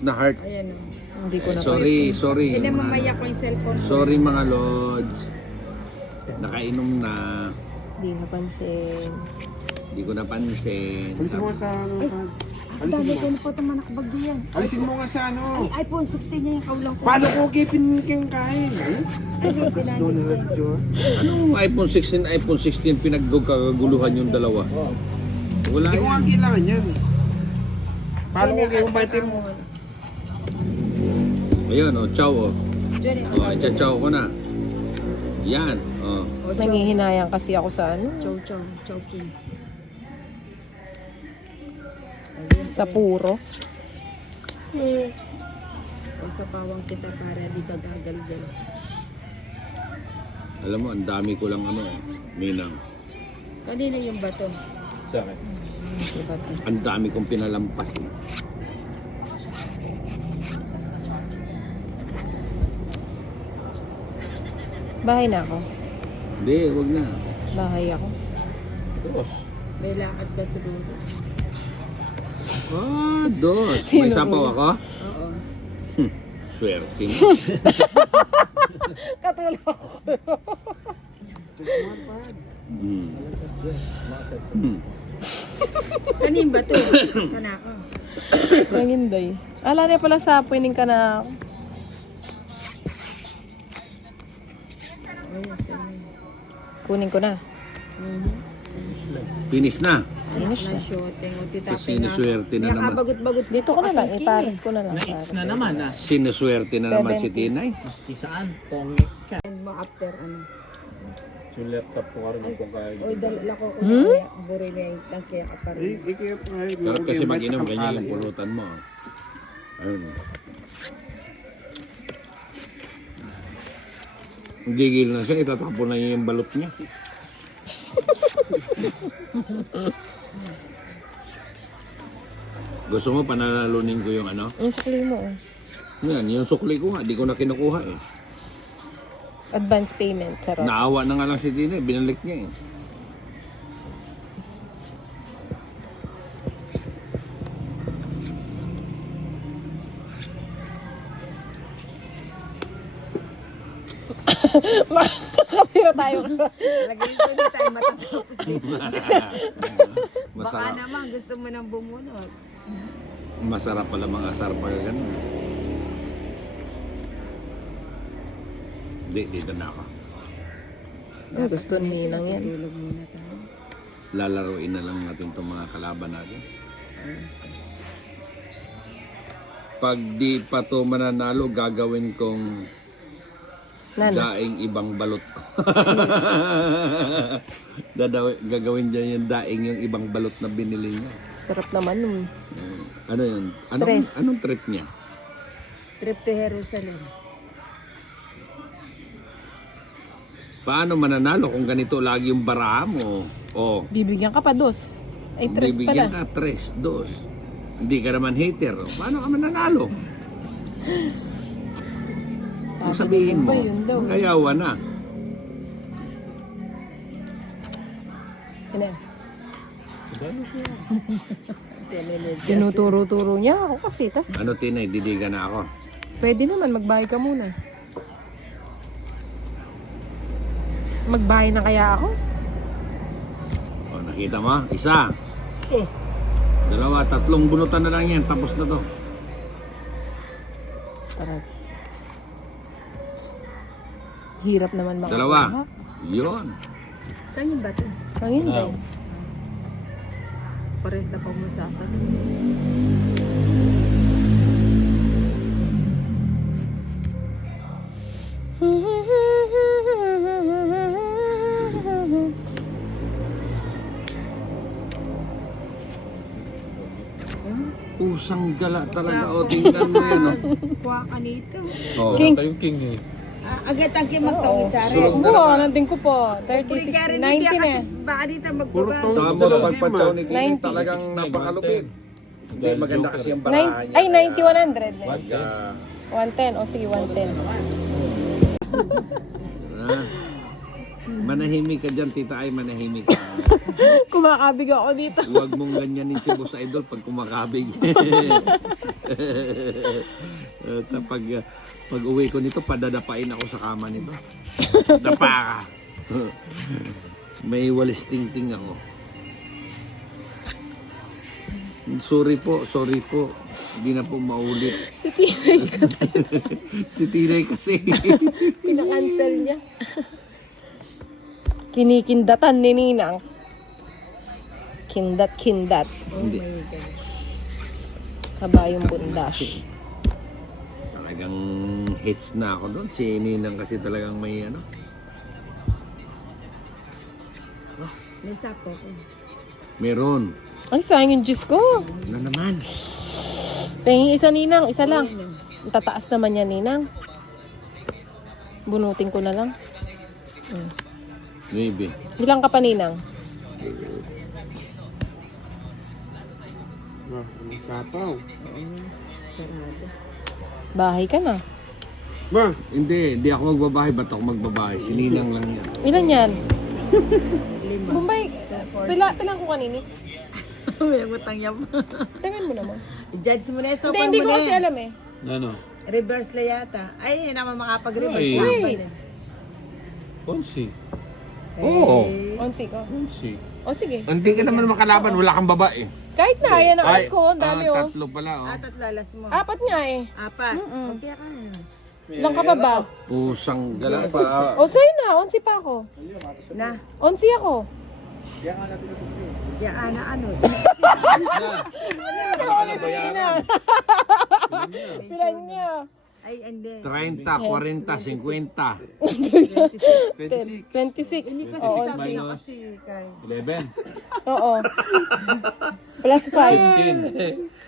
na heart. Ayan o. Hindi ko na Sorry. Hindi mamaya ko yung cellphone ko. Sorry mga lods. Nakainom na. Hindi napansin. Hindi ko napansin. Alisin mo nga sa ano. Alisin Dali mo. ko na po itong manakbag diyan. Alisin mo nga sa ano. Ay, iPhone 16 niya yung kaulang ko. Paano ko gipin kang kain? Gusto na radyo. Anong iPhone 16, iPhone 16 pinagkaguluhan yung dalawa? Wala Hindi ko nga yan. kailangan yan. Paano ko gipin batin mo? Ayan, chow Diyan chow ko na. Yan, Nangihinayang kasi ako sa ano. Chow king. Sa puro. O sa pawang kita para di ka gagal-gal. Alam mo, ang dami ko lang Ninang. Kanina yung bato. Sa akin. Diba to? Ang dami kong pinalampas. Bahay na ako. Hindi, wag na. Bahay ako. Dos. May lakad ka sa dulo. Dos. May sapaw ako? Oo. Swerte mo. Katulog ko. Kanin bato? Kana ka. Nanginday. Ala na pala sa pining ka na ako. Kunin ko na. Finish na. Finish na. Shooting. O titapin na. Sinuswerte na naman. Nakabagot-bagot Dito ko na lang. Iparis ko na lang. Na-eats na naman ah. Sinuswerte na naman si 70. Tinay. Maski saan, tongit ka. Mo after ano. So laptop ko karoon ako kaya. Oy, dala ko kaya buri na yung tangkaya ka pa rin. Ikaya pa nga. Pero kasi mag-inom, ganyan yung pulutan mo. Ayun. Gigil na siya, itatapon na niya yung balot niya. Gusto mo panalalunin ko yung ano? Yung sukli mo. Oh. Yan, yung sukli ko nga, di ko na kinukuha eh. Advance payment. Charot. Naawa na nga lang si Tina, binalik niya eh. Kapi na tayo. Lagay ko na tayo matatapos dito. Baka Masarap, naman gusto mo nang bumunot. masarap pala mga asar pag ganun. Hindi, dito na ako. Gusto ni Ninang yan. Tulog muna tayo. Lalaroin na lang natin itong mga kalaban natin. Pag di pa to mananalo, gagawin kong daing ibang balot ko. Gagawin dyan yung daing yung ibang balot na binili niya. Sarap naman nun. Ano yun? Tres. Anong trip niya? Trip to Jerusalem. Paano mananalo kung ganito lagi yung baraha mo? O, Bibigyan ka pa dos. Ay, tres bibigyan pala. ka 3-2. Hindi ka naman hater. O, paano ka mananalo? Kung sabihin mo, Yun daw. gayawan na. Ano yan? Tinuturo-turo niya ako kasi. Tas, Ano Tinay, didigan na ako. pwede naman, magbahay ka muna. Magbahay na kaya ako? O, nakita mo? Isa. Dalawa, 3 bunutan na lang yan. Tapos na to. Sarap. Hirap naman makakuha. Dalawa. Yun. Kanin bato? Manginday. Pares na pag masasag. Pusang gala talaga. O, tingnan mo yan. Kuha ka nito. O. King. Agad ang kimagtawid tsara. Sulog na Oo, lang. nantin ko po. 30, 60, 90 na yan. Baka dito Puro magbaba. to. Saka mo na pagpatsaw ni King 90. talagang napakalupit. Hindi, maganda kasi ang Nine, barahan niya. ay, 90, 100 na. Pagka, 110. O sige, 110. ah, Manahimik ka dyan, tita ay manahimik ka. Kumakabig ako dito. Huwag mong ganyanin si Boss Idol pag kumakabig. Pag uwi ko nito, padadapain ako sa kama nito. Dapa ka. May walis ting-ting ako. Sorry po. Hindi na po maulit. Si Tinay kasi. Si Tinay kasi. Pinakancel niya. Kinikindatan ni Ninang. Kindat. Hindi. Kabayong bundash. Talagang hits na ako doon. Si Ninang kasi talagang may ano. May sapo ko. Meron. Ay, sayang yung juice ko. Ano naman? Pahingin isa, Ninang. Isa lang. Tataas naman yan, Ninang. Bunutin ko na lang. Maybe. Ilang ka pa, Ninang? May sapaw. Sarado. Bahay ka na. Ma, Hindi ako magbabahay. Ba't ako magbabahay? Si Ninang lang yan. Ilan yan? 5. Bombay, pilang ko kanini? May utang yan. Tingnan mo naman. I-judge mo na. So, Hindi ko kasi alam eh. Ano? Reverse la yata. Ay, hindi naman makapag-reverse. Ay. Wait. Onsi. Oo. Onsi ko. Onsi. O sige. Hindi ka naman makalaban. Wala kang babae. Kahit na, yan ang alas ko. Ang dami oh. Tatlo pala. Oh. Tatlo alas mo. 4 nga eh. 4. Okay ka na. Ilang ka pa ba? Pusang gala pa. O sa'yo na, onsi pa ako. Na. Onsi ako. Diyan na ano. Pilan niya. Ay, hindi. 30, 40, 50. 26. Oo, onsi. Kasi kay 11. Oo. Plus 5. 15.